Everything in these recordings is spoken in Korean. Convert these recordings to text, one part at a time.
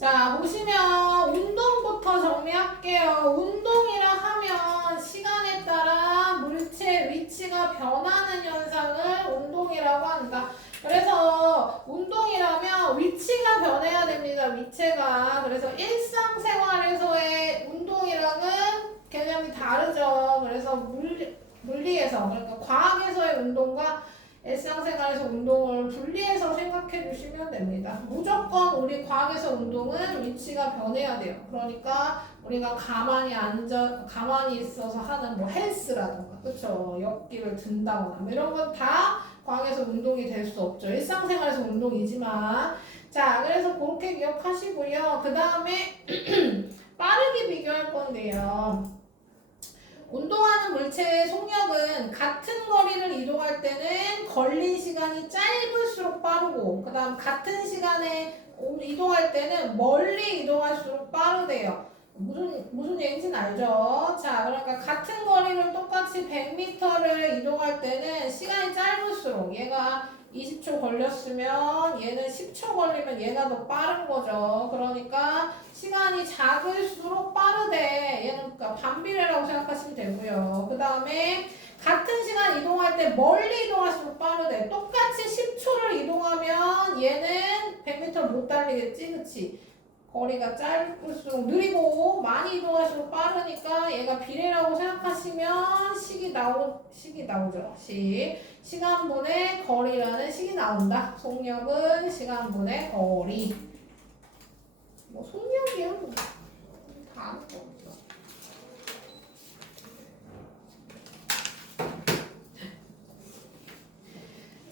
자, 보시면 운동부터 정리할게요. 운동이라 하면 시간에 따라 물체 위치가 변하는 현상을 운동이라고 한다. 그래서 운동이라면 위치가 변해야 됩니다. 위치가. 그래서 일상생활에서의 운동이랑은 개념이 다르죠. 그래서 물리에서, 그러니까 과학에서의 운동과 일상생활에서 운동을 분리해서 생각해 주시면 됩니다. 무조건 우리 과학에서 운동은 위치가 변해야 돼요. 그러니까 우리가 가만히 있어서 하는 뭐 헬스라든가, 그쵸? 역기를 든다거나, 뭐 이런 건 다 과학에서 운동이 될 수 없죠. 일상생활에서 운동이지만. 자, 그래서 그렇게 기억하시고요. 그 다음에 빠르게 비교할 건데요. 운동하는 물체의 속력은 같은 거리를 이동할 때는 걸린 시간이 짧을수록 빠르고, 그 다음 같은 시간에 이동할 때는 멀리 이동할수록 빠르대요. 무슨 얘기인지는 알죠? 자, 그러니까 같은 거리를 똑같이 100m를 이동할 때는 시간이 짧을수록, 얘가 20초 걸렸으면 얘는 10초 걸리면 얘가 더 빠른 거죠. 그러니까 시간이 작을수록 빠르대. 얘는 그러니까 반비례라고 생각하시면 되고요. 그 다음에 같은 시간 이동할 때 멀리 이동할수록 빠르대. 똑같이 10초를 이동하면 얘는 100m 못 달리겠지, 그치? 거리가 짧을수록 느리고 많이 이동할수록 빠르니까 얘가 비례라고 생각하시면 식이 나오죠. 시간분의 거리라는 식이 나온다. 속력은 시간분의 거리. 뭐 속력이야 뭐. 다 아는 거니까.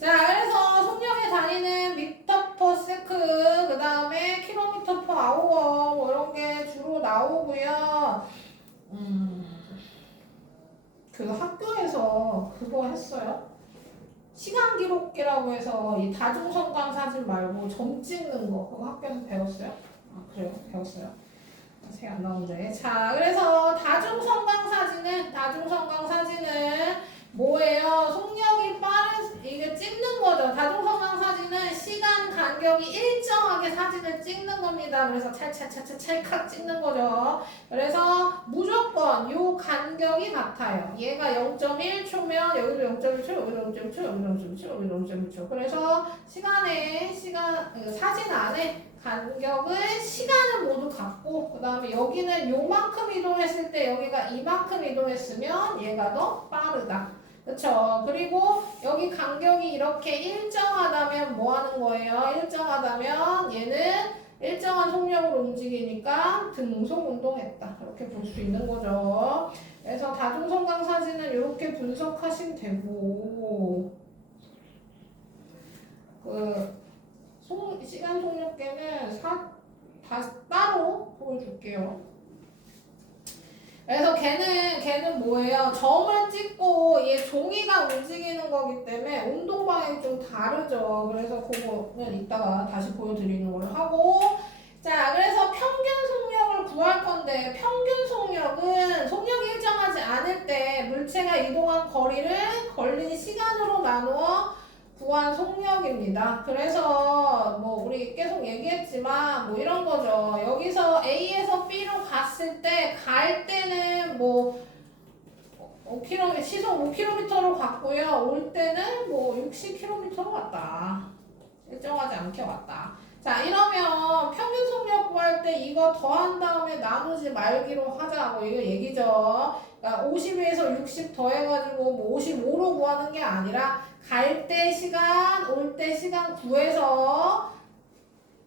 자, 그래서 속력의 단위는 미터 퍼 세크, 그 다음에 킬로미터 퍼 아워, 뭐 이런 게 주로 나오고요. 그 학교에서 그거 했어요. 시간 기록기라고 해서 이 다중성광 사진 말고 점 찍는 거, 그거 학교에서 배웠어요? 아, 그래요? 배웠어요? 자세히 안 나오는데. 자, 그래서 다중성광 사진은 뭐예요? 속력이 빠른, 이게 찍는 거죠. 다중성광 사진은 시간 간격이 일정하게 사진을 찍는 겁니다. 그래서 찰칵 찍는 거죠. 그래서 무조건 요 간격이 같아요. 얘가 0.1초면 여기도 0.1초, 여기도 0.1초, 여기도 0.1초, 여기도 0.1초. 그래서 사진 안에 간격은 시간은 모두 같고, 그 다음에 여기는 요만큼 이동했을 때 여기가 이만큼 이동했으면 얘가 더 빠르다. 그쵸? 그리고 여기 간격이 이렇게 일정하다면 뭐 하는 거예요? 일정하다면 얘는 일정한 속력으로 움직이니까 등속 운동했다. 이렇게 볼 수 있는 거죠. 그래서 다중성광 사진은 이렇게 분석하시면 되고, 시간 속력계는 다 따로 보여줄게요. 그래서 걔는 뭐예요? 점을 찍고 얘 종이가 움직이는 거기 때문에 운동 방향이 좀 다르죠. 그래서 그거는 이따가 다시 보여드리는 걸로 하고, 자, 그래서 평균 속력을 구할 건데, 평균 속력이 일정하지 않을 때 물체가 이동한 거리를 걸린 시간으로 나누어 구한 속력입니다. 그래서 뭐 우리 계속 얘기했지만 뭐 이런 거죠. 여기서 A에서 B로 갔을 때 갈 때는 뭐 5km, 시속 5km로 갔고요. 올 때는 뭐 60km로 갔다. 일정하지 않게 왔다. 자, 이러면 평균 속력 구할 때 이거 더한 다음에 나누지 말기로 하자고 이거 얘기죠. 그러니까 50에서 60 더해가지고 뭐 55로 구하는 게 아니라 갈 때 시간, 올 때 시간 구해서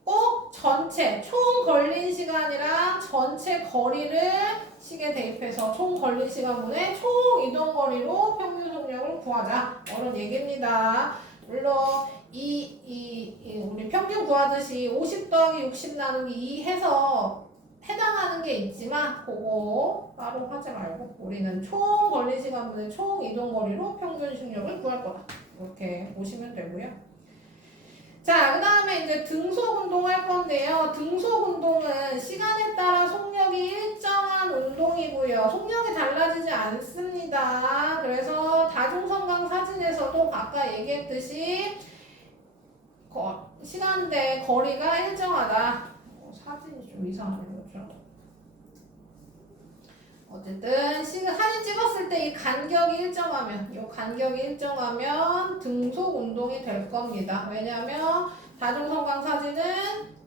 꼭 전체, 총 걸린 시간이랑 전체 거리를 식에 대입해서 총 걸린 시간분의 총 이동 거리로 평균 속력을 구하자. 이런 얘기입니다. 물론 우리 평균 구하듯이 50 더하기 60 나누기 2 해서 해당하는 게 있지만 그거 따로 하지 말고 우리는 총 걸린 시간분의 총 이동 거리로 평균 속력을 구할 거다. 이렇게 보시면 되고요. 자, 그 다음에 이제 등속 운동 할 건데요. 등속 운동은 시간에 따라 속력이 일정한 운동이고요. 속력이 달라지지 않습니다. 그래서 다중성광 사진에서도 아까 얘기했듯이 시간대 거리가 일정하다. 사진 이상하네. 그렇죠? 어쨌든 사진 찍었을 때 이 간격이 일정하면 등속 운동이 될 겁니다. 왜냐하면 다중성광 사진은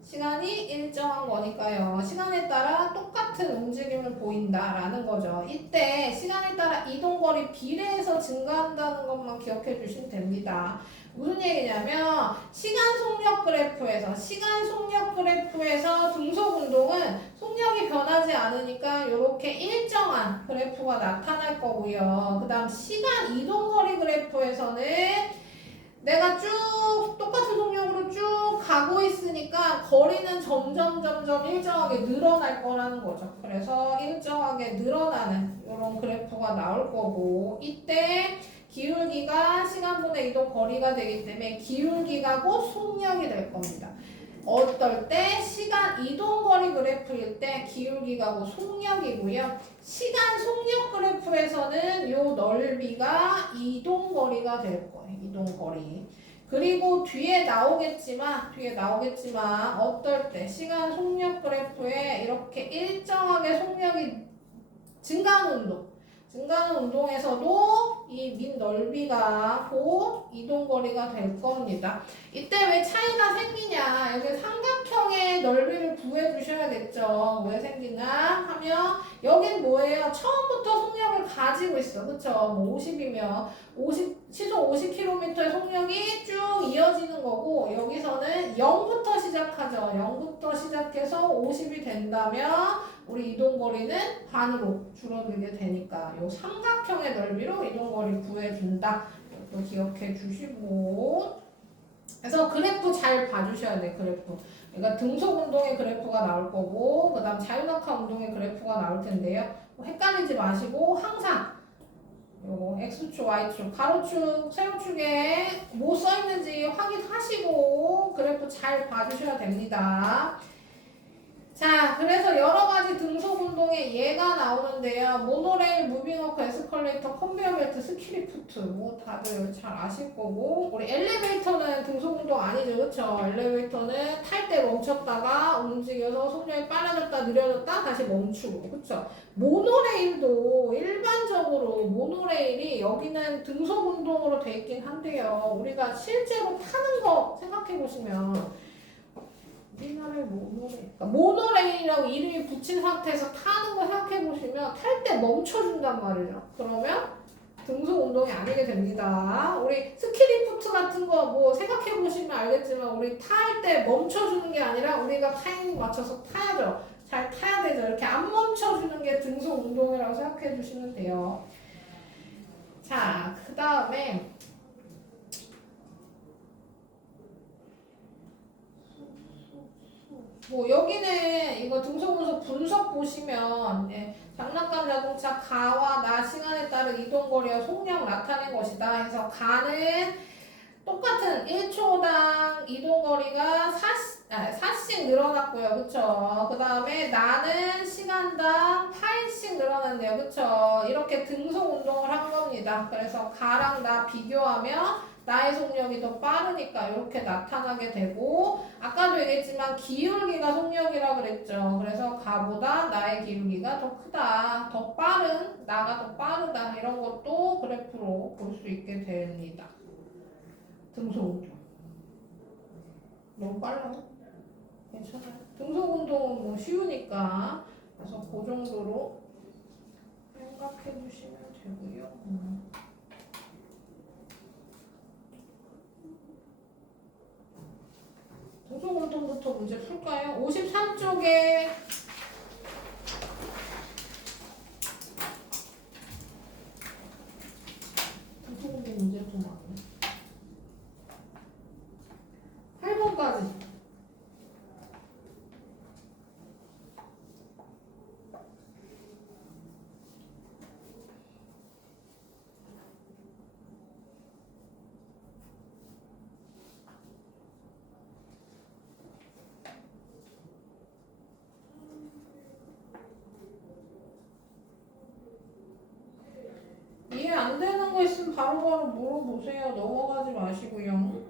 시간이 일정한 거니까요. 시간에 따라 똑같은 움직임을 보인다라는 거죠. 이때 시간에 따라 이동거리 비례해서 증가한다는 것만 기억해 주시면 됩니다. 무슨 얘기냐면 시간 속력 그래프에서 등속 운동은 속력이 변하지 않으니까 이렇게 일정한 그래프가 나타날 거고요. 그 다음 시간 이동거리 그래프에서는 내가 쭉 똑같은 속력으로 쭉 가고 있으니까 거리는 점점 일정하게 늘어날 거라는 거죠. 그래서 일정하게 늘어나는 이런 그래프가 나올 거고, 이때 기울기가 시간분의 이동 거리가 되기 때문에 기울기가 곧 속력이 될 겁니다. 어떨 때 시간 이동거리 그래프일 때 기울기가 곧 속력이고요. 시간 속력 그래프에서는 이 넓이가 이동거리가 될 거예요. 이동거리. 그리고 뒤에 나오겠지만 어떨 때 시간 속력 그래프에 이렇게 일정하게 속력이 증가하는 운동에서도 이 밑 넓이가 곧 이동거리가 될 겁니다. 이때 왜 차이가 생기냐? 여기 삼각형의 넓이를 구해 주셔야겠죠. 왜 생기나 하면 여긴 뭐예요? 처음부터 속력을 가지고 있어. 그쵸? 뭐 50이면 시속 50km의 속력이 쭉 이어지는 거고, 여기서는 0부터 시작하죠. 0부터 시작해서 50이 된다면 우리 이동거리는 반으로 줄어들게 되니까 이 삼각형의 넓이로 이동거리 구해준다. 또 기억해 주시고, 그래서 그래프 잘 봐주셔야 돼요. 그래프. 그러니까 등속 운동의 그래프가 나올 거고, 그 다음 자유낙하 운동의 그래프가 나올 텐데요. 헷갈리지 마시고 항상 요거 X축, Y축, 가로축, 세로축에 뭐 써있는지 확인하시고 그래프 잘 봐주셔야 됩니다. 자, 그래서 여러 가지 등속 운동의 예가 나오는데요. 모노레일, 무빙워크, 에스컬레이터, 컨베이어 벨트, 스키리프트 뭐 다들 잘 아실 거고, 우리 엘리베이터는 등속 운동 아니죠, 그렇죠? 엘리베이터는 탈 때 멈췄다가 움직여서 속력이 빨라졌다 느려졌다 다시 멈추고, 그렇죠? 모노레일도 일반적으로 모노레일이 여기는 등속 운동으로 돼 있긴 한데요. 우리가 실제로 타는 거 생각해 보시면. 우리나라의 모노레일이라고 이름이 붙인 상태에서 타는 거 생각해 보시면 탈 때 멈춰준단 말이죠. 그러면 등속 운동이 아니게 됩니다. 우리 스키리프트 같은 거 뭐 생각해 보시면 알겠지만 우리 탈 때 멈춰주는 게 아니라 우리가 타이밍 맞춰서 타야죠. 잘 타야 되죠. 이렇게 안 멈춰주는 게 등속 운동이라고 생각해 주시면 돼요. 자, 그 다음에 뭐 여기는 이거 등속 분석 보시면 장난감 자동차 가와 나 시간에 따른 이동거리와 속력 나타낸 것이다 해서 가는 똑같은 1초당 이동거리가 4씩 늘어났고요. 그쵸? 그 다음에 나는 시간당 8씩 늘어났네요. 그쵸? 이렇게 등속 운동을 한 겁니다. 그래서 가랑 나 비교하면 나의 속력이 더 빠르니까 이렇게 나타나게 되고, 아까도 얘기했지만 기울기가 속력이라고 그랬죠. 그래서 가보다 나의 기울기가 더 크다, 더 빠른, 나가 더 빠르다, 이런 것도 그래프로 볼 수 있게 됩니다. 등속 운동 너무 빨라요? 괜찮아요? 등속 운동은 뭐 쉬우니까, 그래서 그 정도로 생각해 주시면 되고요. 등속 운동부터 문제 풀까요? 53쪽에 등속 운동 문제 좀 많네. 8번까지. 이해 안 되는 거 있으면 바로바로 물어보세요. 넘어가지 마시고요.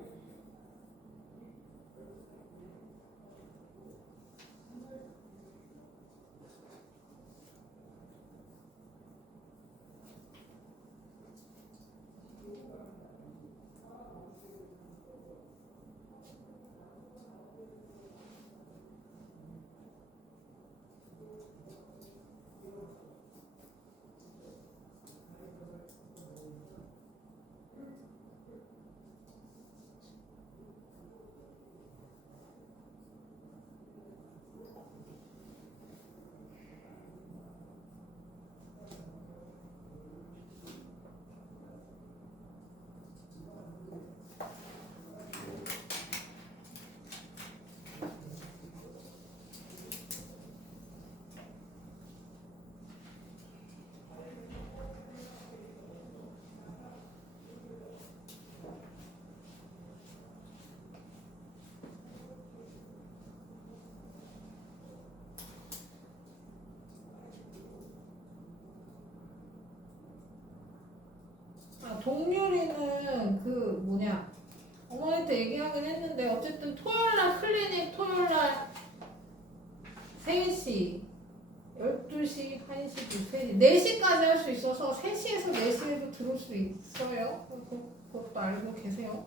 동률이는 그 뭐냐 어머니한테 얘기하긴 했는데 어쨌든 토요일날 클리닉 토요일날 3시 12시, 1시, 2시, 4시까지 할 수 있어서 3시에서 4시에도 들을 수 있어요. 그것도 알고 계세요.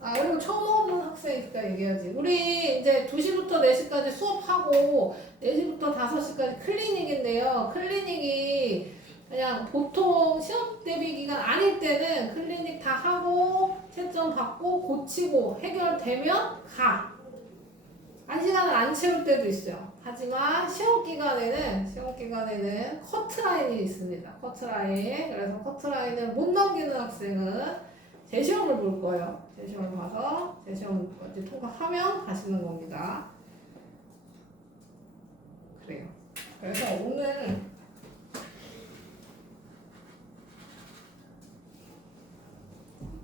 그리고 처음 오는 학생이니까 얘기하지. 우리 이제 2시부터 4시까지 수업하고 4시부터 5시까지 클리닉인데요. 클리닉이 그냥 보통 시험 대비 기간 아닐 때는 클리닉 다 하고 채점 받고 고치고 해결되면 가. 1시간을 안 채울 때도 있어요. 하지만 시험 기간에는 커트라인이 있습니다. 커트라인. 그래서 커트라인을 못 넘기는 학생은 재시험을 볼 거예요. 재시험을 봐서 재시험까지 통과하면 가시는 겁니다. 그래요. 그래서 오늘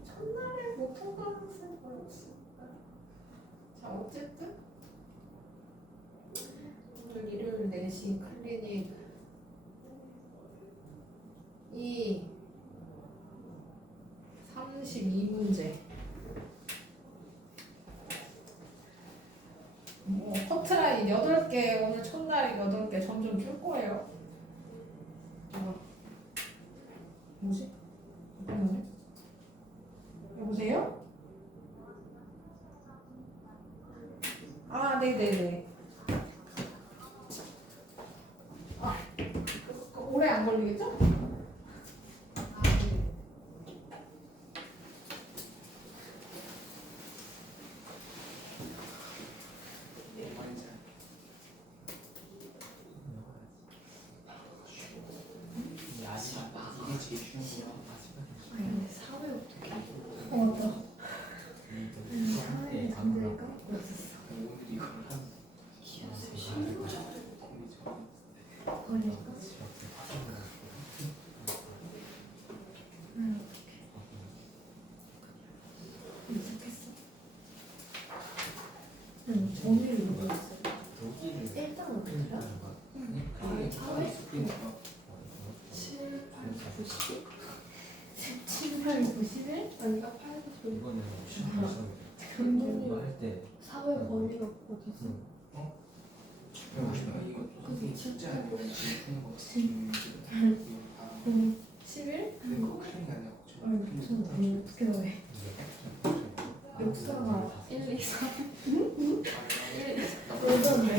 첫날에 못 통과하는 학생 보였을까? 자, 어쨌든 오늘 일요일 4시 클리닉 이 32문제. 커트라인 8개, 오늘 첫날이 8개 점점 줄 거예요. 뭐지? 여보세요? 네네네. 오래 안 걸리겠죠? 제일 쉬운 거야. 근데 사회 어떻게? 맞아. 사회 잠들까? 그랬었어. 오늘 이걸 한 기어서 쉬는 거 그러니까. 익숙했어. 정의를 모르겠어. 일단 어떻게야? 사회? 7, 8, 9, 10? 7, 8, 9, 11? 아니가 8, 9, 11. 이거는 감독님 할때 사회 범위가 어디서? 이거 그게 진짜 아니고 제일 쉬운 거. 11? 그리고 클릭 안 하고 저는 어떻게 너해? 역사가 1, 2, 3 그러던데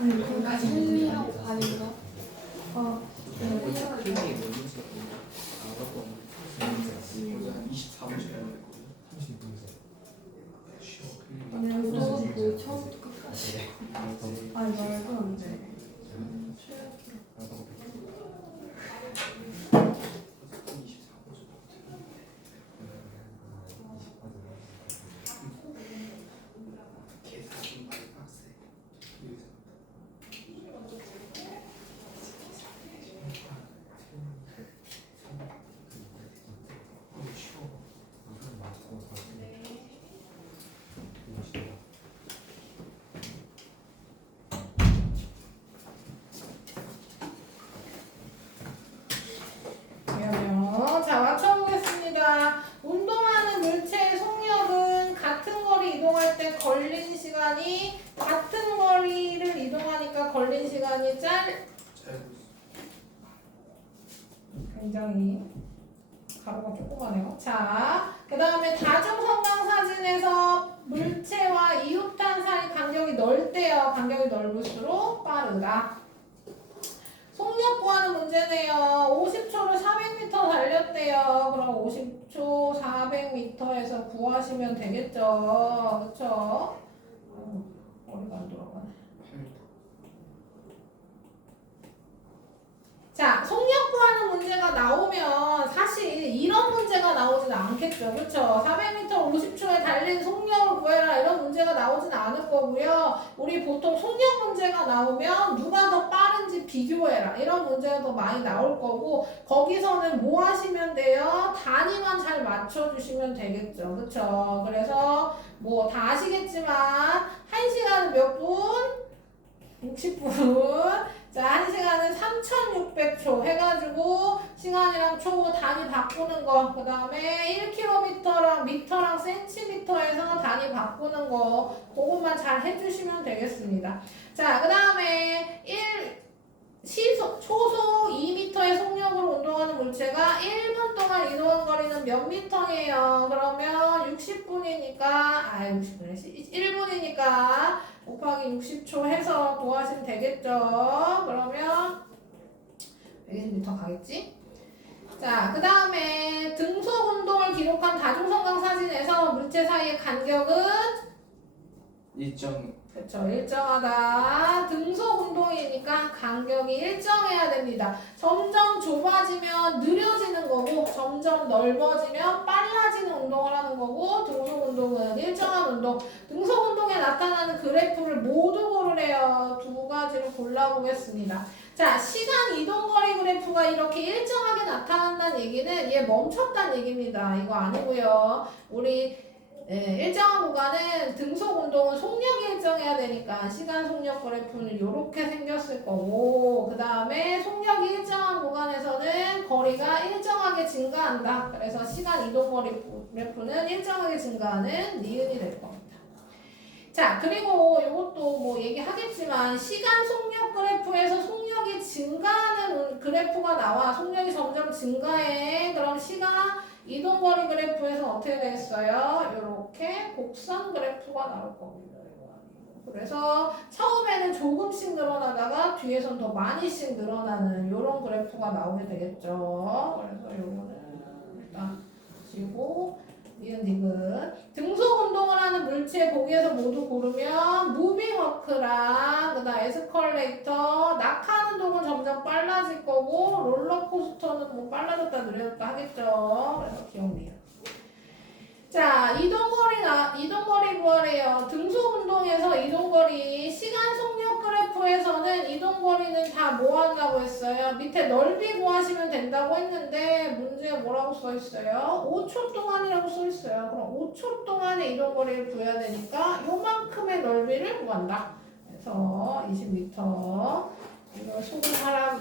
아니 그건 1, 2하고 반인가? 클릭이 뭔지 알아보고 한 24분 시간 걸렸거든. 30분째 쉬워 클릭. 저도 그 처음부터 끝까지 아니 말도 안돼 계산이 많이 빡세. 쉬워. 그러면 자 맞춰보겠습니다. 운동하는 물체의 속력은 같은 거리 이동할 때 걸린 시간이 같은 거리를 이동하니까 걸린 시간이 굉장히 가로가 조그마네요. 자, 그 다음에 다중성광 사진에서 물체와 이웃한 사이 간격이 넓대요. 간격이 넓을수록 빠르다. 속력 구하는 문제네요. 50초로 400m 달렸대요. 그럼 50초 400m에서 구하시면 되겠죠. 그쵸? 머리가 안 돌아가네. 자, 속력 구하는 문제가 나오면 사실 이런 문제가 나오진 않겠죠. 그쵸? 400m 50초에 달린 속력을 구해라 이런 문제가 나오진 않을 거고요. 우리 보통 속력 문제가 나오면 누가 더 빠른지 비교해라 이런 문제가 더 많이 나올 거고 거기서는 뭐 하시면 돼요? 단위만 잘 맞춰주시면 되겠죠. 그쵸? 그래서 뭐 다 아시겠지만 1시간은 몇 분? 60분. 자, 1시간은 3,600초 해가지고 시간이랑 초 단위 바꾸는 거. 그 다음에 1km랑 미터랑 센티미터에서 단위 바꾸는 거. 그것만 잘 해주시면 되겠습니다. 자, 그 다음에 초속 2m의 속력으로 운동하는 물체가 1분 동안 이동한 거리는 몇 미터예요? 그러면 60분이니까 1분이니까 곱하기 60초 해서 구하시면 되겠죠? 그러면 120m 가겠지? 자, 그 다음에 등속 운동을 기록한 다중성강 사진에서 물체 사이의 간격은 일정 그렇죠. 일정하다. 등속 운동이니까 간격이 일정해야 됩니다. 점점 좁아지면 느려지는 거고 점점 넓어지면 빨라지는 운동을 하는 거고 등속 운동은 일정한 운동. 등속 운동에 나타나는 그래프를 모두 고르래요. 두 가지를 골라보겠습니다. 자, 시간 이동거리 그래프가 이렇게 일정하게 나타난다는 얘기는 얘 멈췄다는 얘기입니다. 이거 아니고요. 우리 일정한 구간은 등속 운동은 속력이 일정해야 되니까 시간 속력 그래프는 이렇게 생겼을 거고 그 다음에 속력이 일정한 구간에서는 거리가 일정하게 증가한다. 그래서 시간 이동 거리 그래프는 일정하게 증가하는 니은이 될 겁니다. 자, 그리고 이것도 뭐 얘기하겠지만 시간 속력 그래프에서 속력이 증가하는 그래프가 나와. 속력이 점점 증가해. 그럼 시간 이동거리 그래프에서 어떻게 되겠어요? 이렇게 곡선 그래프가 나올 겁니다. 그래서 처음에는 조금씩 늘어나다가 뒤에선 더 많이씩 늘어나는 이런 그래프가 나오게 되겠죠. 그래서 이거는 일단 지고 니은 디귿. 등속 운동을 하는 물체 보기에서 모두 고르면 무빙 워크랑 그다음 에스컬레이터, 낙하는 동은 점점 빨라질 거고 롤러코스터는 뭐 빨라졌다 느려졌다 하겠죠. 그래서 기억해요. 자, 이동거리 구하래요. 등속 운동에서 이동거리, 시간 속력 그래프에서는 이동거리는 다 뭐 한다고 했어요? 밑에 넓이 구하시면 된다고 했는데 문제에 뭐라고 써 있어요? 5초 동안이라고 써 있어요. 그럼 5초 동안의 이동거리를 구해야 되니까 요만큼의 넓이를 구한다. 그래서 20m. 이거 속은 사람이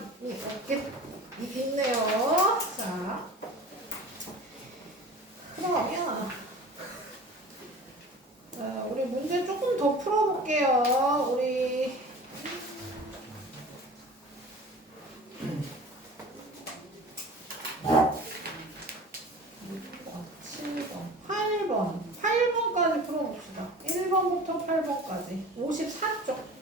있네요. 자, 그러면 우리 문제 조금 더 풀어볼게요. 우리 7번, 8번까지 풀어봅시다. 1번부터 8번까지 54쪽.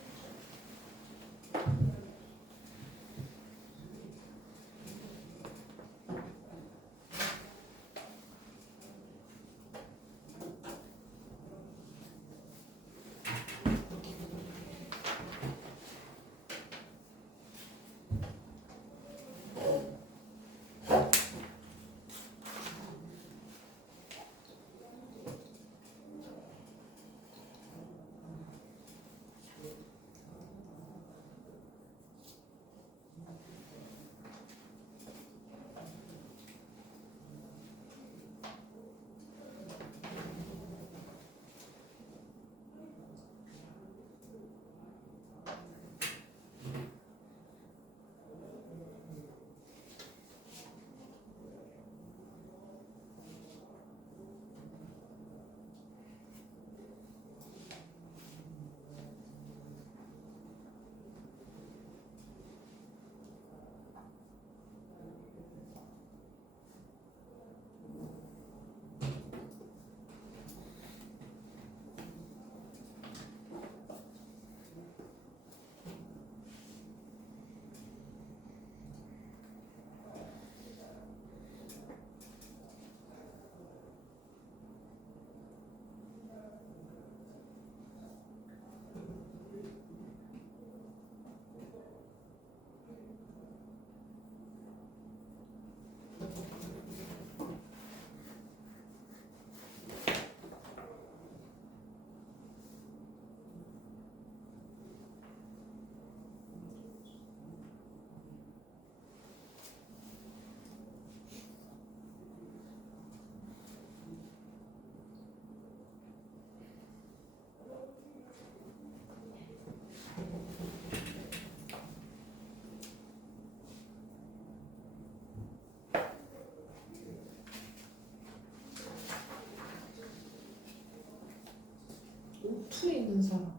오투 있는 사람.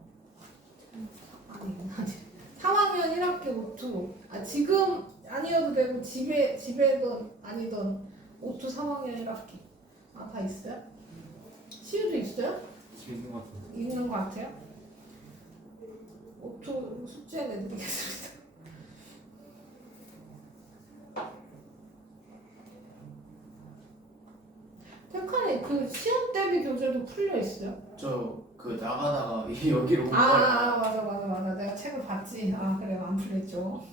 아니 3학년 1학기 오투. 아 지금 아니어도 되고 집에든 아니든 오투 3학년 1학기. 아 다 있어요? 시우도 있어요? 집에 있는 것 같은데. 있는 것 같아요. 오토 숙제 내드리겠습니다. 백한에 그 시험 대비 교재도 풀려 있어요? 저 그 나가다가 여기로 온 거라. 맞아. 내가 책을 봤지. 아 그래요 안 풀렸죠.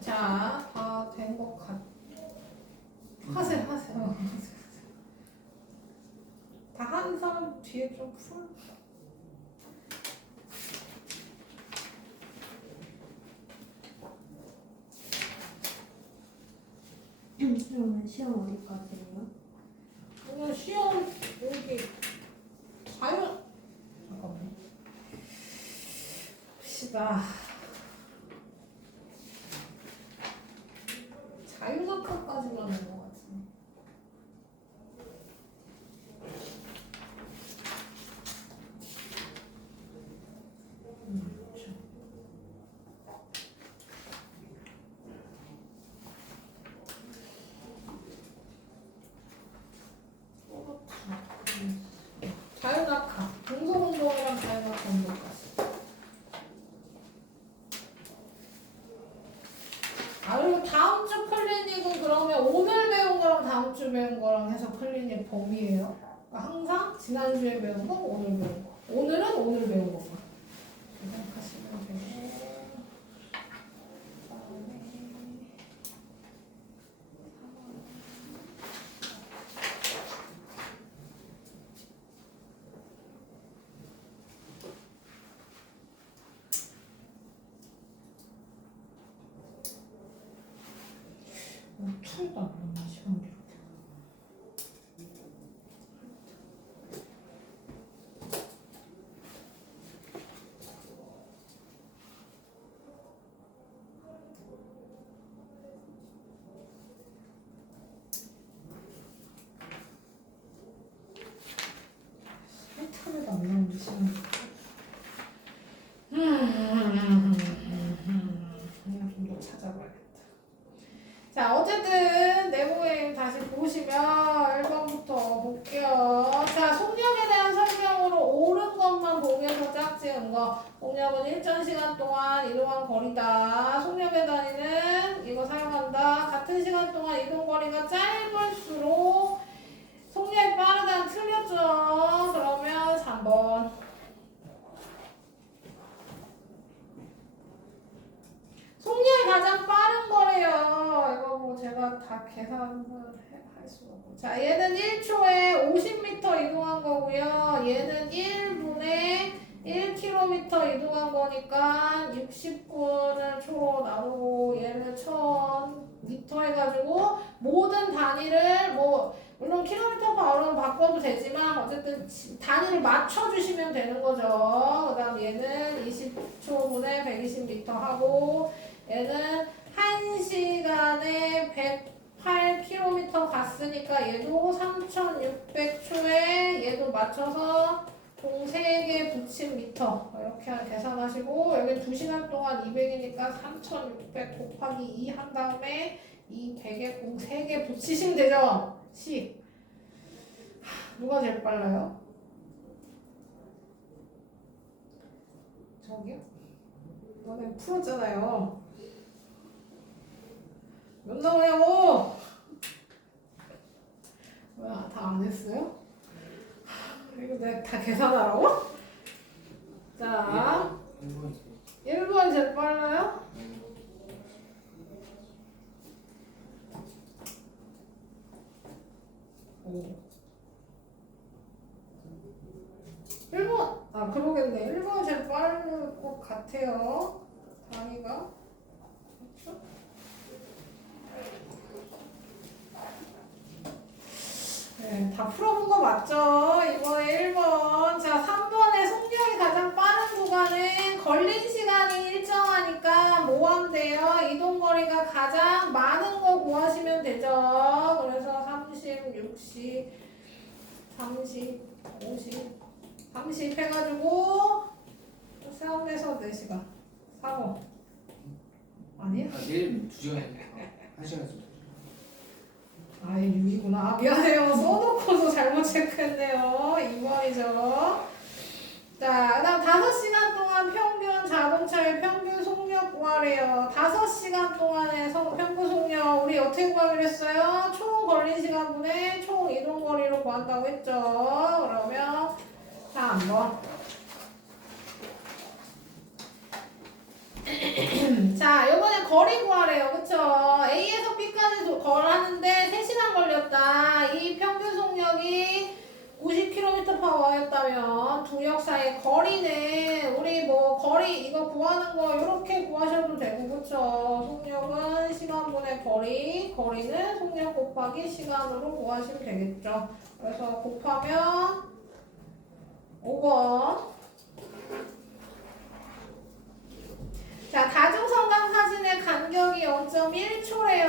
자, 다 된 것 같. 하세요. 다 한 사람 뒤에 좀 풀. 그러면 시험 어디까지예요? 오늘 시험 여기 자유. 잠깐만. 봅시다. 자유낙하까지만 온 것 같은데. 그렇죠. 자유낙하, 공소운동이랑 자유낙하 운동까지. 아 그리고 다음 주 클리닉은 그러면 오늘 배운 거랑 다음 주 배운 거랑 해서 클리닉 범위예요. 그러니까 항상 지난주에 배운 거, 오늘 배운 거. 오늘은 오늘 배운 것만 생각하시면 되고. 툴도 안 나와 시험 기록. 툴도 안 나오는데 시험 기록. 내가 좀 더 찾아봐야겠다. 자, 어쨌든 내부에 다시 보시면 1번부터 볼게요. 자, 속력에 대한 설명으로 옳은 것만 보면서 짝지은 거. 속력은 일정 시간 동안 이동한 거리다. 속력의 단위는 이거 사용한다. 같은 시간 동안 이동 거리가 짧을수록 속력이 빠르다는 틀렸죠. 그러면 3번. 속력이 가장 빠른 거래요. 이거 뭐 제가 다 계산을 할 수가 없고. 자, 얘는 1초에 50m 이동한 거고요. 얘는 1분에 1km 8km 이동한 거니까 60분을 초로 나누고 얘를 1000m 해가지고 모든 단위를 뭐 물론 킬로미터 파워로 바꿔도 되지만 어쨌든 단위를 맞춰주시면 되는 거죠. 그 다음 얘는 20초분에 120m 하고 얘는 1시간에 108km 갔으니까 얘도 3600초에 얘도 맞춰서 공 3개 붙인 미터 이렇게 계산하시고 여기 2시간 동안 200이니까 3600 곱하기 2 한 다음에 이 100에 공 3개 붙이시면 되죠. 시 누가 제일 빨라요? 저기요? 너네 풀었잖아요. 몇 나오냐고! 뭐야, 다 안 했어요? 이거 내가 다 계산하라고? 자, 1번 제일 빨라요? 오. 1번! 아, 그러겠네. 1번 제일 빠를 것 같아요. 단위가. 그렇죠? 네, 다 풀어본 거 맞죠? 이번에 1번. 자, 3번에 속력이 가장 빠른 구간은 걸린 시간이 일정하니까 뭐 하면 돼요? 이동거리가 가장 많은 거 구하시면 되죠. 그래서 30, 60, 30, 50, 30 해가지고 세운데서 4시간. 4번. 아니야? 내일 2시간 1시간 좀. 아, 6이구나. 아, 미안해요. 써놓고서 잘못 체크했네요. 2번이죠. 자, 그 다음 5시간 동안 평균 자동차의 평균 속력 구하래요. 5시간 동안의 평균 속력, 우리 어떻게 구하기로 했어요? 총 걸린 시간분의 총 이동거리로 구한다고 했죠. 그러면, 자, 한번. 자, 요번에 거리 구하래요. 그쵸? A에서 B까지 걸었는데 3시간 걸렸다. 이 평균 속력이 90km/h였다면 두 역 사이의 거리는 우리 뭐 거리 이거 구하는 거 이렇게 구하셔도 되고 그쵸? 속력은 시간분의 거리, 거리는 속력 곱하기 시간으로 구하시면 되겠죠. 그래서 곱하면 5번. 자, 다중성강 사진의 간격이 0.1초래요.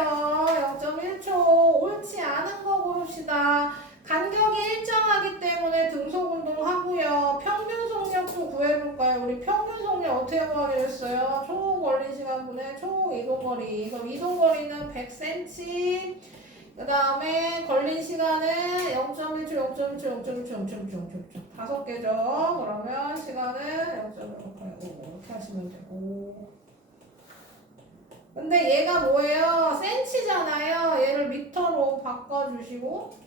0.1초. 옳지 않은 거 고릅시다. 간격이 일정하기 때문에 등속 운동하고요. 평균 속력도 구해볼까요? 우리 평균 속력 어떻게 구하기로 했어요? 총 걸린 시간분의 총 이동거리. 그럼 이동거리는 100cm. 그 다음에 걸린 시간은 0.1초, 0.1초, 0.1초, 0.1초. 5개죠. 그러면 시간은 0.1초 이렇게 하시면 되고. 근데 얘가 뭐예요? 센치잖아요. 얘를 미터로 바꿔주시고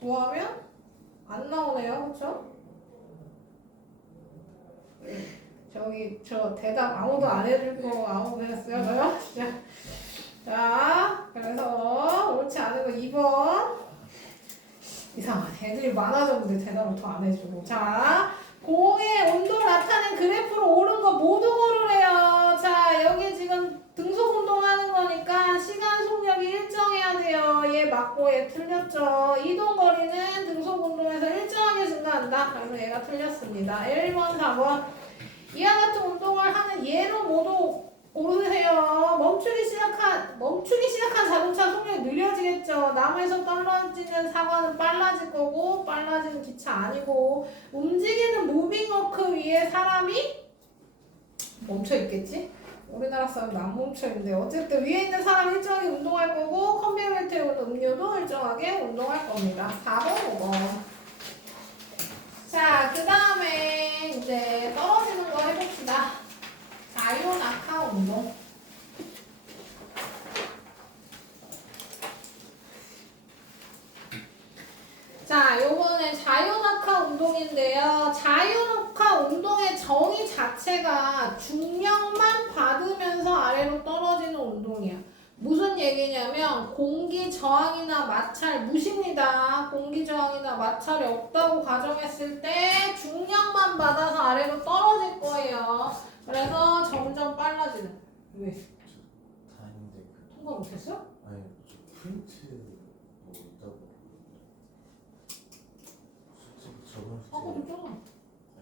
구하면 안 나오네요. 그쵸? 저기 저 대답 아무도 안 해줄 거 아무도 했어요. 저요? 진짜. 자, 그래서 옳지 않은 거 2번. 이상하네. 애들이 많아졌는데 대답을 더 안 해주고. 자, 공의 온도를 나타낸 그래프로 오른 거 모두 고르래요. 자, 여기 지금 등속 운동하는 거니까 시간 속력이 일정해야 돼요. 얘 맞고 얘 틀렸죠. 이동 거리는 등속 운동에서 일정하게 증가한다. 그래서 얘가 틀렸습니다. 1번, 4번. 이와 같은 운동을 하는 예로 모두 고르세요. 멈추기 시작한 자동차 속력이 느려지겠죠. 나무에서 떨어지는 사과는 빨라질 거고, 빨라지는 기차 아니고, 움직이는 무빙워크 위에 사람이 멈춰 있겠지? 우리나라 사람은 안 멈춰 있는데, 어쨌든 위에 있는 사람이 일정하게 운동할 거고, 컨베이어벨트에 오는 음료도 일정하게 운동할 겁니다. 4번, 5번. 자, 그 다음에 이제 떨어지는 거 해봅시다. 자유 낙하 운동. 자, 요번에 자유낙하 운동인데요. 자유낙하 운동의 정의 자체가 중력만 받으면서 아래로 떨어지는 운동이야. 무슨 얘기냐면 공기 저항이나 마찰 무시입니다. 공기 저항이나 마찰이 없다고 가정했을 때 중력만 받아서 아래로 떨어질 거예요. 그래서 점점 빨라지는. 왜? 다 했는데 통과 못했어? 아니 저 프린트 뭐 있다고 숙제 저번 숙제 하고 줬잖아.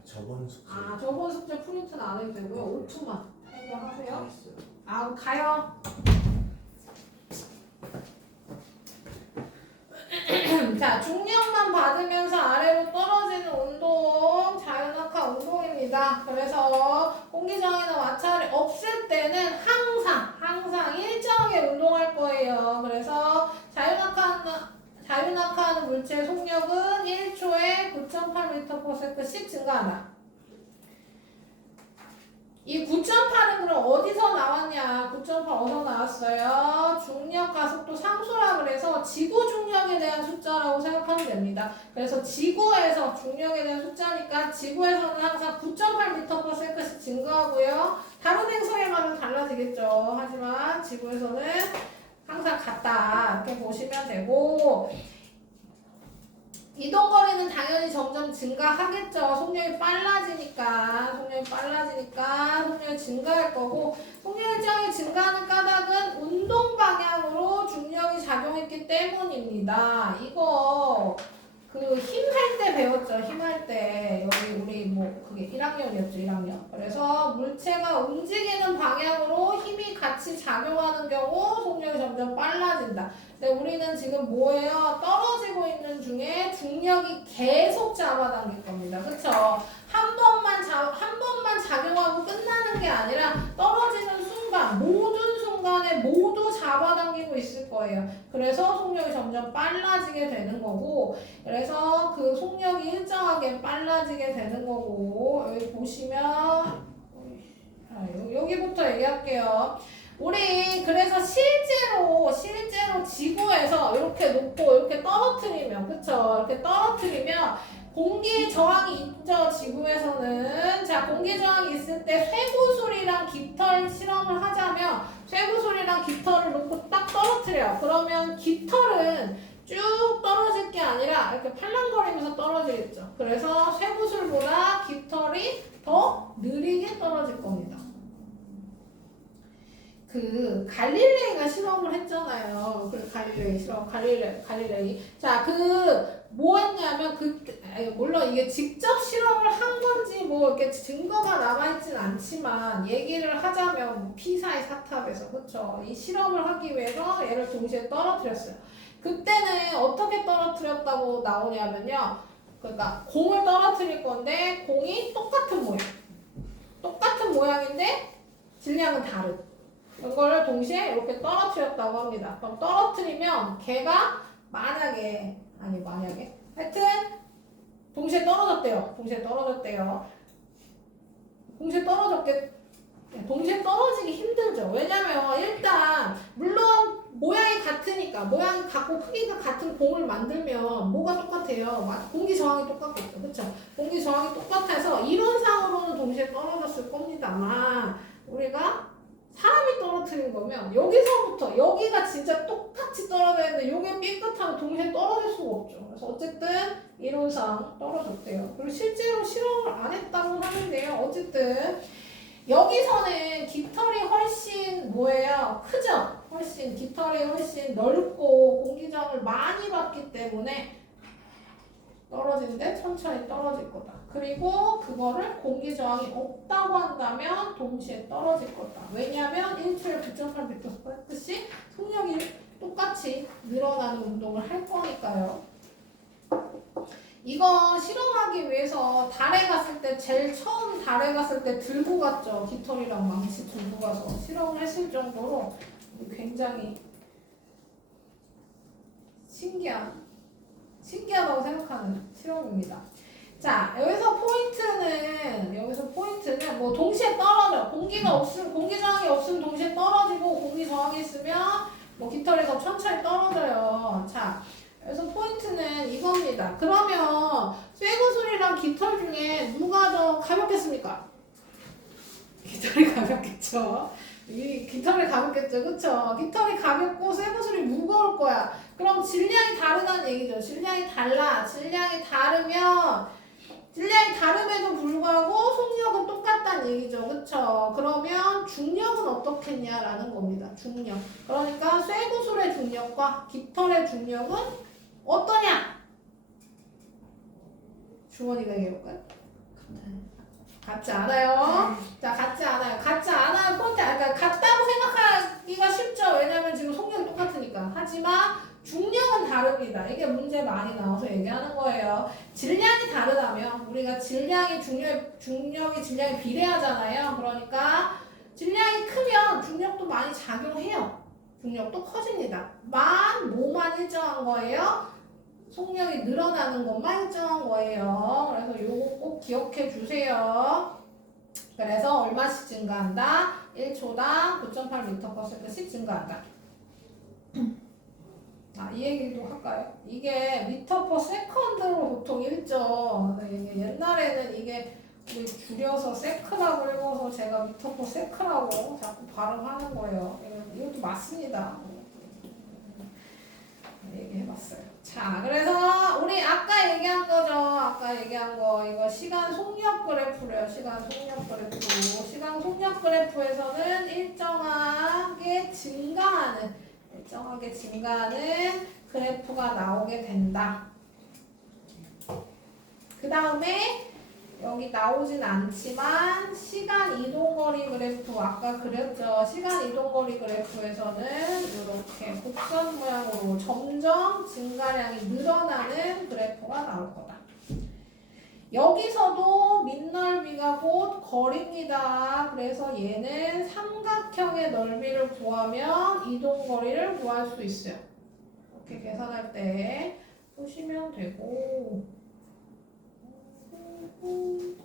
저번 숙제 아, 저번 숙제 프린트는 안 해도 되고요. 5초만 해결하세요. 다 했어요. 아, 그럼 가요. 자, 중력만 받으면서 아래로 떨어지는 운동, 자연학화 운동입니다. 그래서 공기저항이나 마찰이 없을 때는 항상 일정하게 운동할 거예요. 그래서 자연학화하는 물체의 속력은 1초에 9.8m/s씩 증가한다. 이 9.8은 그럼 어디서 나왔냐? 9.8 어디서 나왔어요? 중력 가속도 상수라 그래서 지구 중력에 대한 숫자라고 생각하면 됩니다. 그래서 지구에서 중력에 대한 숫자니까 지구에서는 항상 9.8m/s씩 증가하고요. 다른 행성에만은 달라지겠죠. 하지만 지구에서는 항상 같다. 이렇게 보시면 되고 이동거리는 당연히 점점 증가하겠죠. 속력이 빨라지니까 속력이 증가할 거고 속력 일정이 증가하는 까닭은 운동 방향으로 중력이 작용했기 때문입니다. 이거 그 힘할 때 배웠죠. 힘할 때 여기 우리 뭐 그게 1학년이었죠. 1학년. 그래서 물체가 움직이는 방향으로 힘이 같이 작용하는 경우 속력이 점점 빨라진다. 근데 우리는 지금 뭐예요? 떨어지고 있는 중에 중력이 계속 잡아당길 겁니다. 그쵸? 한 번만 작용하고 끝나는 게 아니라 떨어지는 순간, 모든 순간에 모두 잡아당기고 있을 거예요. 그래서 속력이 점점 빨라지게 되는 거고, 그래서 그 속력이 일정하게 빨라지게 되는 거고, 여기 보시면, 여기부터 얘기할게요. 우리 그래서 실제로 지구에서 이렇게 놓고 이렇게 떨어뜨리면 그쵸? 이렇게 떨어뜨리면 공기 저항이 있죠. 지구에서는 자 공기 저항이 있을 때 쇠구슬이랑 깃털 실험을 하자면 쇠구슬이랑 깃털을 놓고 딱 떨어뜨려. 그러면 깃털은 쭉 떨어질 게 아니라 이렇게 팔랑거리면서 떨어지겠죠. 그래서 쇠구슬보다 깃털이 더 느리게 떨어질 겁니다. 그 갈릴레이가 실험을 했잖아요. 그 갈릴레이 실험, 갈릴레이. 자, 그 뭐 했냐면 물론 이게 직접 실험을 한 건지 뭐 이렇게 증거가 남아 있진 않지만 얘기를 하자면 뭐 피사의 사탑에서 그렇죠. 이 실험을 하기 위해서 얘를 동시에 떨어뜨렸어요. 그때는 어떻게 떨어뜨렸다고 나오냐면요. 그러니까 공을 떨어뜨릴 건데 공이 똑같은 모양인데 질량은 다른. 이거를 동시에 이렇게 떨어뜨렸다고 합니다. 그럼 떨어뜨리면 걔가 만약에 하여튼 동시에 떨어졌대요. 동시에 떨어지기 힘들죠. 왜냐면 일단 물론 모양이 같고 크기가 같은 공을 만들면 뭐가 똑같아요? 공기 저항이 똑같겠죠. 그렇죠? 공기 저항이 똑같아서 이론상으로는 동시에 떨어졌을 겁니다만 우리가 사람이 떨어뜨린 거면 여기서부터 여기가 진짜 똑같이 떨어져야 되는데 여기 삐끗하면 동시에 떨어질 수가 없죠. 그래서 어쨌든 이론상 떨어졌대요. 그리고 실제로 실험을 안 했다고 하는데요. 어쨌든 여기서는 깃털이 훨씬 뭐예요? 크죠? 깃털이 훨씬 넓고 공기저항을 많이 받기 때문에 떨어지는데 천천히 떨어질 거다. 그리고 그거를 공기저항이 없다고 한다면 동시에 떨어질 거다. 왜냐하면 1초에 9.8m/s씩 속력이 똑같이 늘어나는 운동을 할 거니까요. 이거 실험하기 위해서 달에 갔을 때 제일 처음 달에 갔을 때 들고 갔죠. 깃털이랑 망치 들고 가서 실험을 했을 정도로 굉장히 신기하다고 생각하는 실험입니다. 자, 여기서 포인트는 뭐 동시에 떨어져. 공기 저항이 없으면 동시에 떨어지고 공기 저항이 있으면 뭐 깃털에서 천천히 떨어져요. 자, 그래서 포인트는 이겁니다. 그러면 쇠구슬이랑 깃털 중에 누가 더 가볍겠습니까? 깃털이 가볍겠죠. 이 깃털이 가볍겠죠. 그쵸? 깃털이 가볍고 쇠구슬이 무거울 거야. 그럼 질량이 다르다는 얘기죠. 질량이 다르면 그럼에도 불구하고 속력은 똑같다는 얘기죠. 그쵸? 그러면 중력은 어떻겠냐라는 겁니다. 중력. 그러니까 쇠구슬의 중력과 깃털의 중력은 어떠냐? 주원이가 얘기해볼까요? 같지 않아요. 자, 같지 않아요. 같지 않아요. 그러니까 같다고 생각하기가 쉽죠. 왜냐면 지금 속력이 똑같으니까. 하지만 중력은 다릅니다. 이게 문제 많이 나와서 얘기하는 거예요. 질량이 다르다면 우리가 질량이 중력이 질량이 비례하잖아요. 그러니까 질량이 크면 중력도 많이 작용해요. 중력도 커집니다. 뭐만 일정한 거예요? 속력이 늘어나는 것만 일정한 거예요. 그래서 요거 꼭 기억해 주세요. 그래서 얼마씩 증가한다? 1초당 9.8m/s씩 증가한다. 이 얘기도 할까요? 이게 미터/세컨드로 보통 읽죠. 이게 옛날에는 이게 우리 줄여서 세크라고 읽어서 제가 미터/세크라고 자꾸 발음하는 거예요. 이것도 맞습니다. 얘기해봤어요. 자, 그래서 우리 아까 얘기한 거죠. 아까 얘기한 거 이거 시간 속력 그래프래요. 시간 속력 그래프. 시간 속력 그래프에서는 일정하게 증가하는 그래프가 나오게 된다. 그 다음에 여기 나오진 않지만 시간 이동거리 그래프 아까 그렸죠. 시간 이동거리 그래프에서는 이렇게 곡선 모양으로 점점 증가량이 늘어나는 그래프가 나올 거다. 여기서도 밑넓이가 곧 거리입니다. 그래서 얘는 삼각형의 넓이를 구하면 이동거리를 구할 수 있어요. 이렇게 계산할 때 보시면 되고 그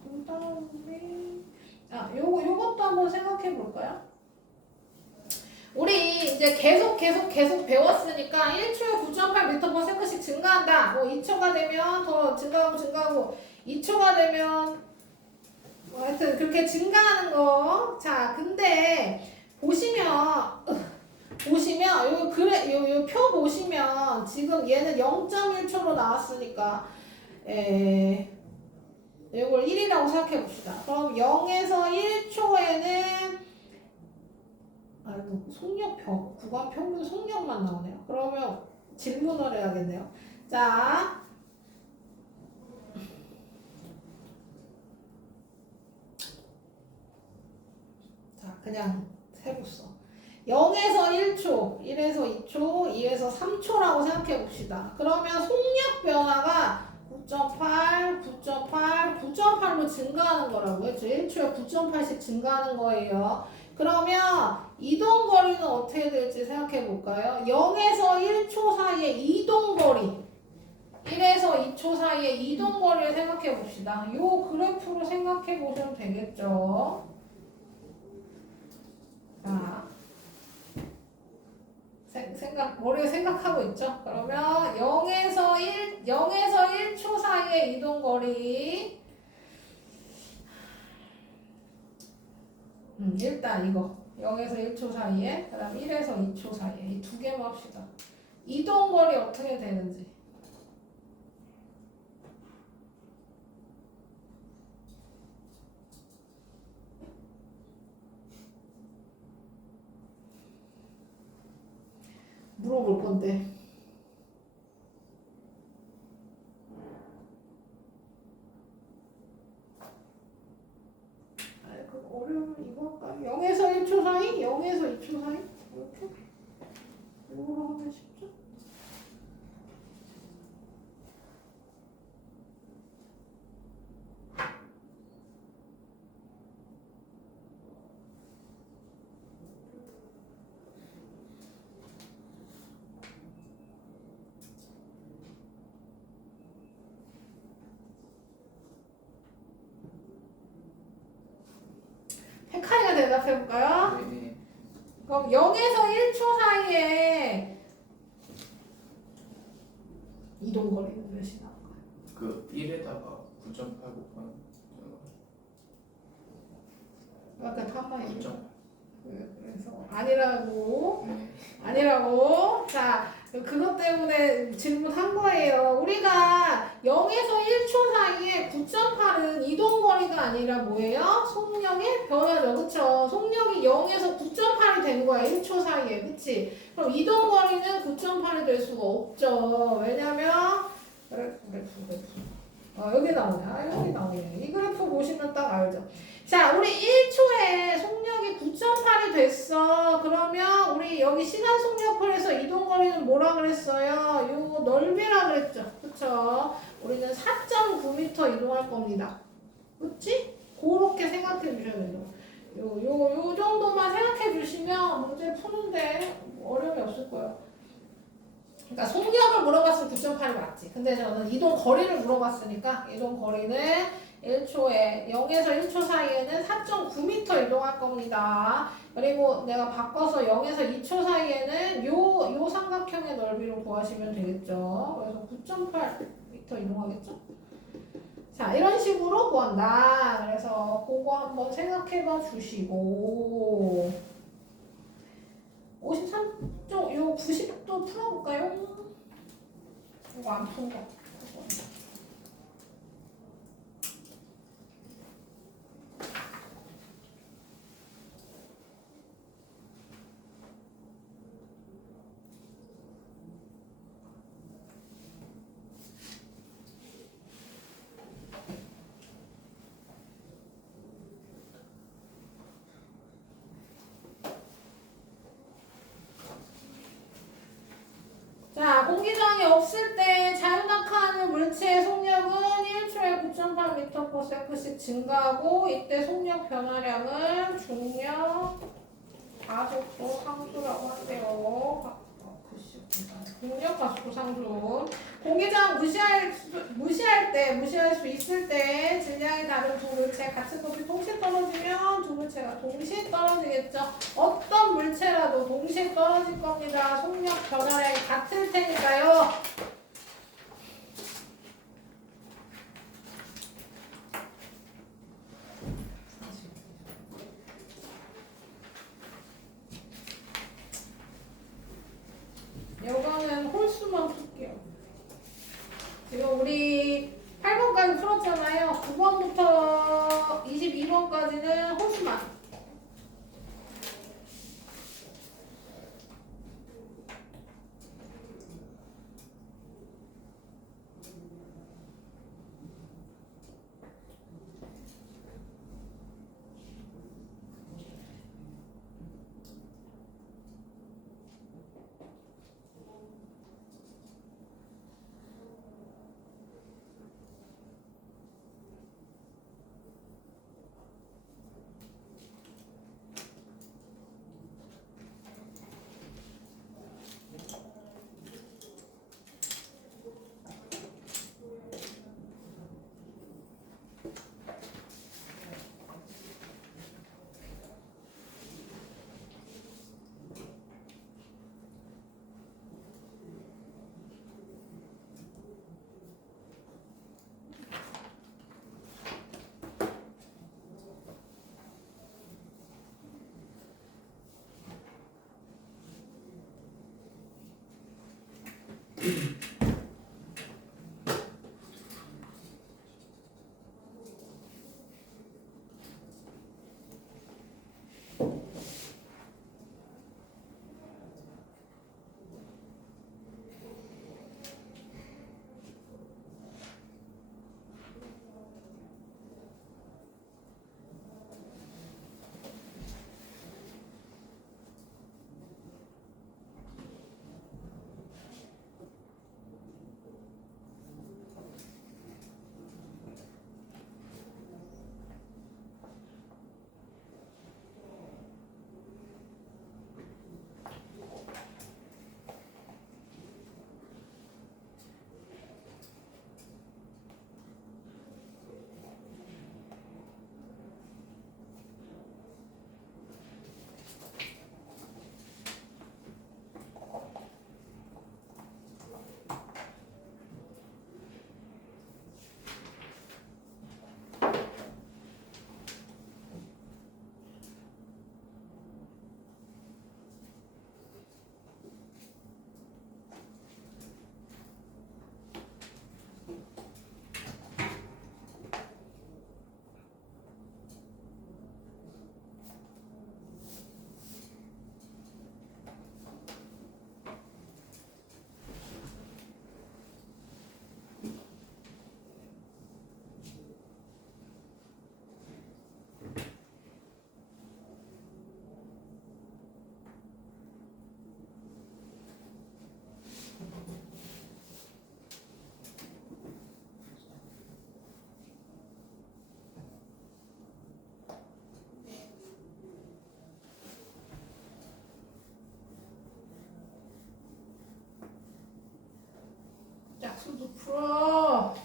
다음에 요것도 한번 생각해 볼까요? 우리 이제 계속 배웠으니까 1초에 9.8m/s씩 증가한다. 2초가 되면 더 증가하고 2초가 되면 하여튼 그렇게 증가하는 거. 자, 근데 보시면 요 표 보시면 지금 얘는 0.1초로 나왔으니까 이걸 1이라고 생각해 봅시다. 그럼 0에서 1초에는 속력 구간 평균 속력만 나오네요. 그러면 질문을 해야겠네요. 자, 그냥 해봤어. 0에서 1초, 1에서 2초, 2에서 3초라고 생각해 봅시다. 그러면 속력 변화가 9.8로 증가하는 거라고 했죠. 1초에 9.8씩 증가하는 거예요. 그러면 이동거리는 어떻게 될지 생각해 볼까요? 0에서 1초 사이의 이동거리, 1에서 2초 사이의 이동거리를 생각해 봅시다. 요 그래프로 생각해 보시면 되겠죠. 자, 머리에 생각하고 있죠? 그러면 0에서 1초 사이의 이동거리. 일단 이거. 0에서 1초 사이에, 그 다음 1에서 2초 사이에. 이 두 개만 합시다. 이동거리 어떻게 되는지. 물어볼 건데. 어려우면 이거 할까요? 0에서 1초 사이? 0에서 2초 사이? 이렇게? 이거로 하면 쉽죠? 헷갈리가 대답해볼까요? 네. 그럼 0에서 1초 사이에 이동거리는 몇이 나올까요? 그 1에다가 9.8 곱하면 아까 한번 얘기해. 9.8. 그래서 아니라고. 네. 아니라고. 자, 그것 때문에 질문한 거예요. 우리가 0에서 1초 사이에 9.8은 이동거리가 아니라 뭐예요? 속력의 변화죠. 그쵸? 속력이 0에서 9.8이 된 거야. 1초 사이에. 그치? 그럼 이동거리는 9.8이 될 수가 없죠. 왜냐면 그래프. 여기 나오네. 여기 나오네. 이 그래프 보시면 딱 알죠. 자, 우리 1초에 속력이 9.8이 됐어. 그러면 우리 여기 시간 속력표에서 이동거리는 뭐라 그랬어요? 요 넓이라 그랬죠. 그쵸? 우리는 4.9m 이동할 겁니다. 그치? 그렇게 생각해 주셔야 돼요. 요 정도만 생각해 주시면 문제 푸는데 어려움이 없을 거예요. 그러니까 속력을 물어봤으면 9.8이 맞지. 근데 저는 이동 거리를 물어봤으니까 이동 거리는 1초에 0에서 1초 사이에는 4.9m 이동할 겁니다. 그리고 내가 바꿔서 0에서 2초 사이에는 요 삼각형의 넓이로 구하시면 되겠죠. 그래서 9.8m 이동하겠죠. 자, 이런 식으로 구한다. 그래서 그거 한번 생각해 봐 주시고 53쪽 요 90도 풀어볼까요? 이거 안 푼 거. 자, 공기저항이 없을 때 자유낙하하는 물체의 속력은 1초에 9.8m/s씩 증가하고 이때 속력 변화량을 중력 가속도 상수라고 한대요. 중력 가속도 상수. 공기저항 무시할 수 있을 때 질량이 다른 두 물체 같은 값이 동시에 떨어지면 두 물체가 동시에 떨어지겠죠. 어떤 물체라도 동시에 떨어질 겁니다. 속력 변화량이 같을 테니까요. 요거는 홀수만 풀게요. 지금 우리 8번까지 풀었잖아요. 9번부터 22번까지는 홀수만. 수도 풀어.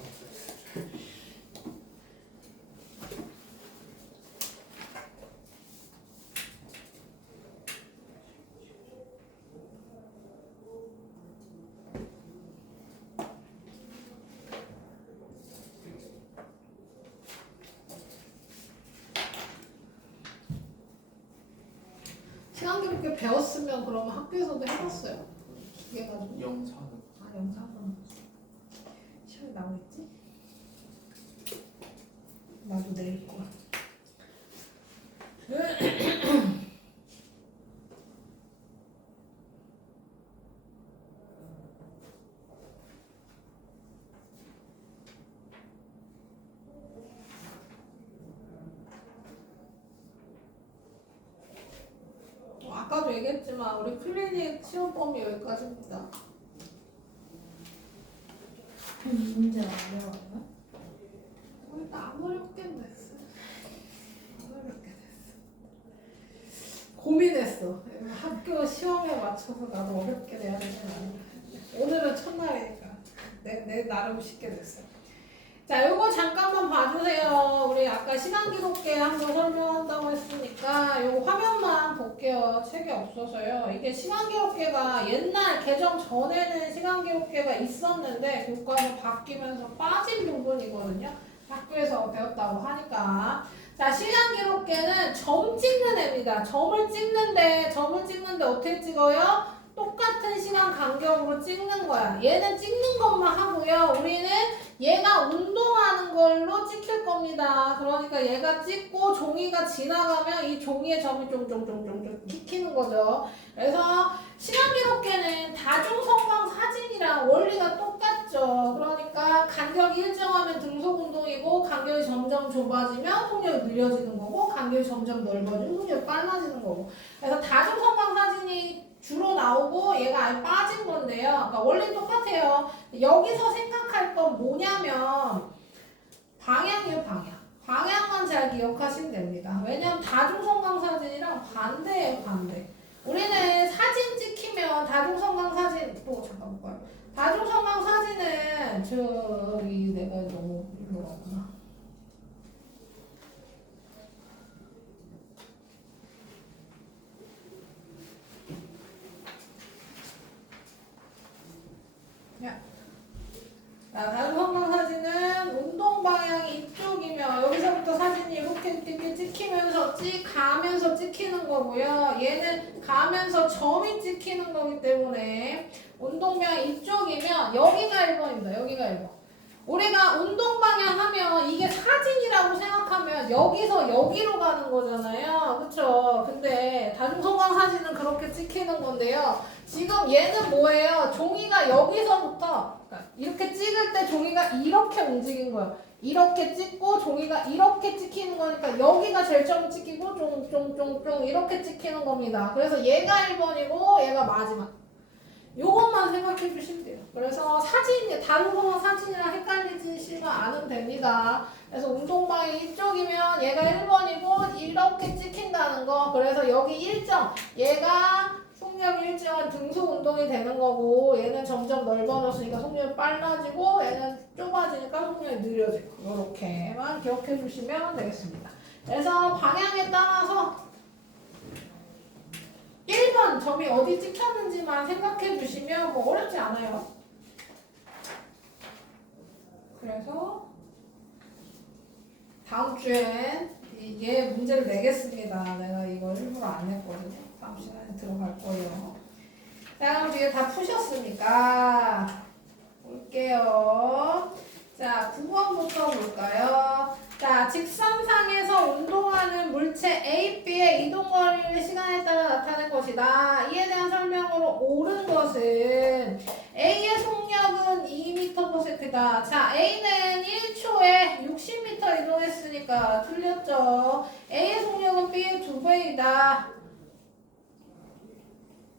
시간 기록계 배웠으면 그러면 학교에서도 해봤어요. 기계가지고. 영상은 아 영상은 시험에 나오겠지? 나도 내릴 거야. 아까도 얘기했지만 우리 클리닉 시험 범위 여기까지입니다. 문제 안 배웠나? 일단 안 어렵게 됐어. 안 어렵게 됐어. 고민했어. 학교 시험에 맞춰서 나도 어렵게 내야 되는 거 아닌가. 오늘은 첫날이니까 내 나름 쉽게 됐어요. 자, 요거 잠깐만 봐주세요. 우리 아까 시간 기록계 한번 설명한다고 했으니까 요거 화면만 볼게요. 책이 없어서요. 이게 시간 기록계가 옛날 개정 전에는 시간 기록계가 있었는데 교과서 바뀌면서 빠진 부분이거든요. 학교에서 배웠다고 하니까. 자, 시간 기록계는 점 찍는 애입니다. 점을 찍는데 어떻게 찍어요? 똑같은 시간 간격으로 찍는 거야. 얘는 찍는 것만 하고요. 우리는 얘가 운동하는 걸로 찍힐 겁니다. 그러니까 얘가 찍고 종이가 지나가면 이 종이의 점이 쫑쫑쫑쫑쫑 찍히는 거죠. 그래서 시간 기록계는 다중성광 사진이랑 원리가 똑같죠. 그러니까 간격이 일정하면 등속 운동이고 간격이 점점 좁아지면 속력이 느려지는 거고 간격이 점점 넓어지면 속력이 빨라지는 거고. 그래서 다중성광 사진이 주로 나오고 얘가 아예 빠진 건데요. 그러니까 원리는 똑같아요. 여기서 생각할 건 뭐냐면 방향이에요, 방향. 방향만 잘 기억하시면 됩니다. 왜냐면 다중성광 사진이랑 반대예요, 반대. 우리는 사진 찍히면 다중성광 사진 또 잠깐 볼까요? 다중성광 사진은 저기 내가 너무 일로 갔구나. 자, 다중성광 사진은 운동 방향이 이쪽이면 여기서부터 사진이 이렇게 찍히면서 가면서 찍히는 거고요. 얘는 가면서 점이 찍히는 거기 때문에 운동 방향 이쪽이면 여기가 1번입니다. 여기가 1번. 우리가 운동 방향 하면 이게 사진이라고 생각하면 여기서 여기로 가는 거잖아요. 그쵸? 근데 다중성광 사진은 그렇게 찍히는 건데요. 지금 얘는 뭐예요? 종이가 여기서부터 그러니까 이렇게 찍을 때 종이가 이렇게 움직인 거예요. 이렇게 찍고 종이가 이렇게 찍히는 거니까 여기가 제일 처음 찍히고 쫑쫑쫑쫑 이렇게 찍히는 겁니다. 그래서 얘가 1번이고 얘가 마지막. 요것만 생각해 주시면 돼요. 그래서 사진이 다른 거랑 사진이랑 헷갈리시면 않으면 됩니다. 그래서 운동방이 이쪽이면 얘가 1번이고 이렇게 찍힌다는 거. 그래서 여기 일정 얘가 속력이 일정한 등속 운동이 되는 거고 얘는 점점 넓어졌으니까 속력이 빨라지고 얘는 좁아지니까 속력이 느려지고 이렇게만 기억해 주시면 되겠습니다. 그래서 방향에 따라서 1번 점이 어디 찍혔는지만 생각해 주시면 뭐 어렵지 않아요. 그래서 다음 주엔 얘 문제를 내겠습니다. 내가 이거 일부러 안 냈거든요. 다음 시간에 들어갈 거예요. 자, 그럼 이게 다 푸셨으니까 볼게요. 자, 9번부터 볼까요? 자, 직선상에서 운동하는 물체 A, B의 이동거리를 시간에 따라 나타낸 것이다. 이에 대한 설명으로 옳은 것은 A의 속력은 2m/s다. 자, A는 1초에 60m 이동했으니까 틀렸죠. A의 속력은 B의 2배이다.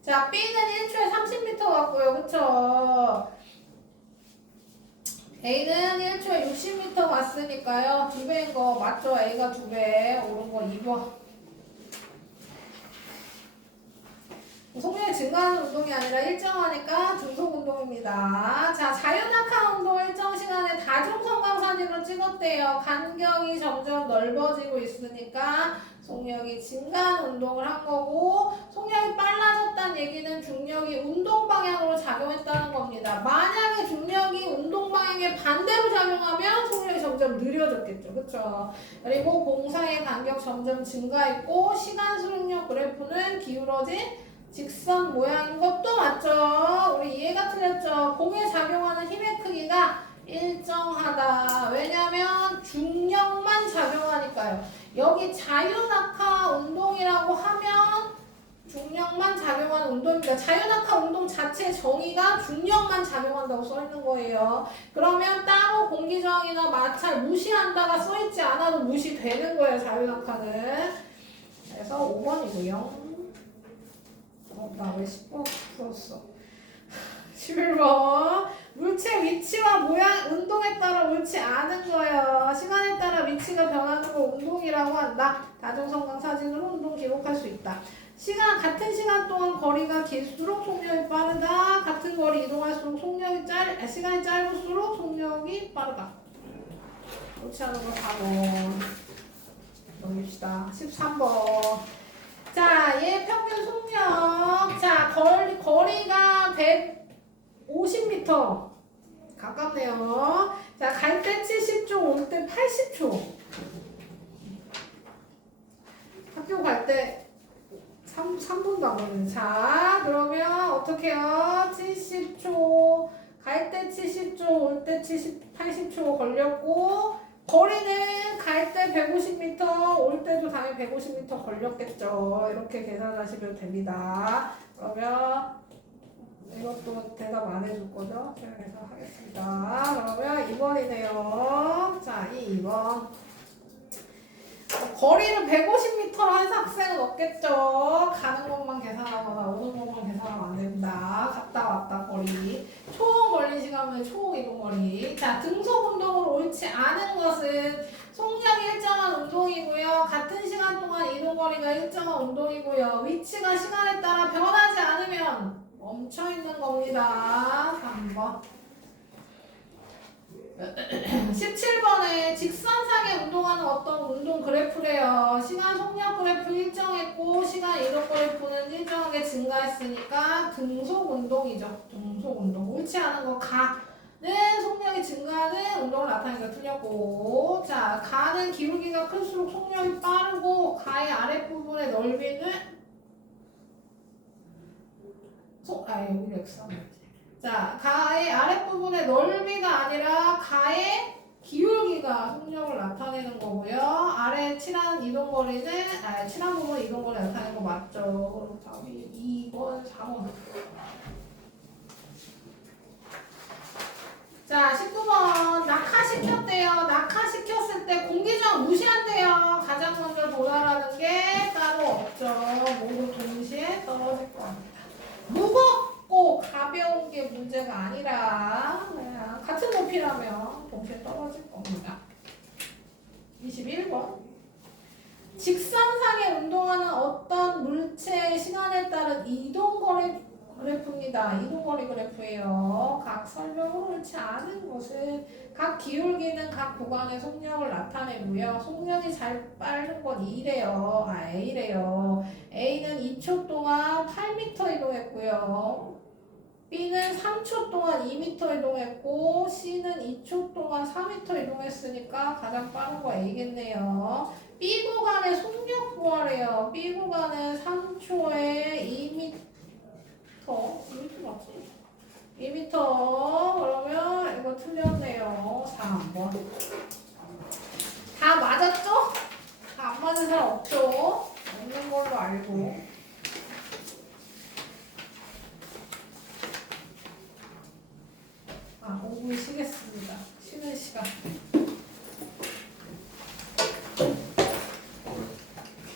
자, B는 1초에 30m 같고요. 그쵸? A는 1초에 60m 왔으니까요. 2배인 거 맞죠? A가 2배. 옳은 거 2번. 속력이 증가하는 운동이 아니라 일정하니까 중속 운동입니다. 자, 자유낙하 운동 일정 시간에 다중성광 사진을 찍었대요. 간격이 점점 넓어지고 있으니까 속력이 증가하는 운동을 한 거고, 속력이 빨라졌다는 얘기는 중력이 운동 방향으로 작용했다는 겁니다. 만약에 중력이 운동 방향에 반대로 작용하면 속력이 점점 느려졌겠죠. 그쵸? 그리고 공사의 간격 점점 증가했고, 시간 수력력 그래프는 기울어진 직선 모양인 것도 맞죠? 우리 이해가 틀렸죠? 공에 작용하는 힘의 크기가 일정하다. 왜냐면 중력만 작용하니까요. 여기 자유낙하 운동이라고 하면 중력만 작용하는 운동입니다. 자유낙하 운동 자체 정의가 중력만 작용한다고 써있는 거예요. 그러면 따로 공기저항이나 마찰 무시한다가 써있지 않아도 무시되는 거예요. 자유낙하는. 그래서 5번이고요. 나 왜 10번 풀었어? 11번. 물체 위치와 모양, 운동에 따라 옳지 않은 거예요. 시간에 따라 위치가 변하는 걸 운동이라고 한다. 다중성광 사진으로 운동 기록할 수 있다. 같은 시간 동안 거리가 길수록 속력이 빠르다. 같은 거리 이동할수록 시간이 짧을수록 속력이 빠르다. 옳지 않은 거 4번. 넘깁시다. 13번. 자, 얘 평균 속력. 자, 거리가 150m. 가깝네요. 자, 갈 때 70초, 올 때 80초. 학교 갈 때 3분 남았네. 자, 그러면 어떻게 해요? 70초. 갈 때 70초, 올 때 80초 걸렸고, 거리는 갈 때 150m, 올 때도 당연히 150m 걸렸겠죠. 이렇게 계산하시면 됩니다. 그러면 이것도 대답 안 해줄 거죠? 제가 계산하겠습니다. 그러면 2번이네요. 자, 2번. 거리를 150m로 한 학생은 없겠죠. 가는 것만 계산하거나 오는 것만 계산하면 안 됩니다. 갔다 왔다 거리. 총 걸린 시간은 총 이동 거리. 자, 등속 운동으로 옳지 않은 것은 속력이 일정한 운동이고요. 같은 시간 동안 이동 거리가 일정한 운동이고요. 위치가 시간에 따라 변하지 않으면 멈춰 있는 겁니다. 3번. 17번에 직선상에 운동하는 어떤 운동 그래프래요. 시간 속력 그래프 일정했고 시간 이동 그래프는 일정하게 증가했으니까 등속 운동이죠. 등속 운동. 옳지 않은 거 가는 속력이 증가하는 운동을 나타내니까 틀렸고, 자, 가는 기울기가 클수록 속력이 빠르고 가의 아랫부분의 넓이는 여기 X3. 자, 가의 아랫부분의 넓이가 아니라 가의 기울기가 속력을 나타내는 거고요. 아래 칠한 이동거리는, 칠한 부분 이동거리 나타내는 거 맞죠? 그럼 답이 2번, 4번. 자, 19번. 낙하시켰대요. 낙하시켰을 때 공기저항 무시한대요. 가장 먼저 도달하는 게 따로 없죠. 모두 동시에 떨어질 겁니다. 무겁고 가벼운 게 문제가 아니라 그냥 같은 높이라면 동시에 떨어질 겁니다. 21번. 직선상에 운동하는 어떤 물체의 시간에 따른 이동거리 그래프입니다. 이동거리 그래프예요. 각 설명으로 옳지 않은 것은 각 기울기는 각 구간의 속력을 나타내고요. 속력이 잘 빠른 건 A래요. A는 2초 동안 8m 이동했고요. B는 3초 동안 2m 이동했고 C는 2초 동안 4m 이동했으니까 가장 빠른 거 A겠네요. B 구간의 속력 구하래요. B 구간은 3초에 2m 맞지? 2m. 그러면 이거 틀렸네요. 4번. 다 맞았죠? 다 안 맞은 사람 없죠? 없는 걸로 알고. 5분 쉬겠습니다. 쉬는 시간.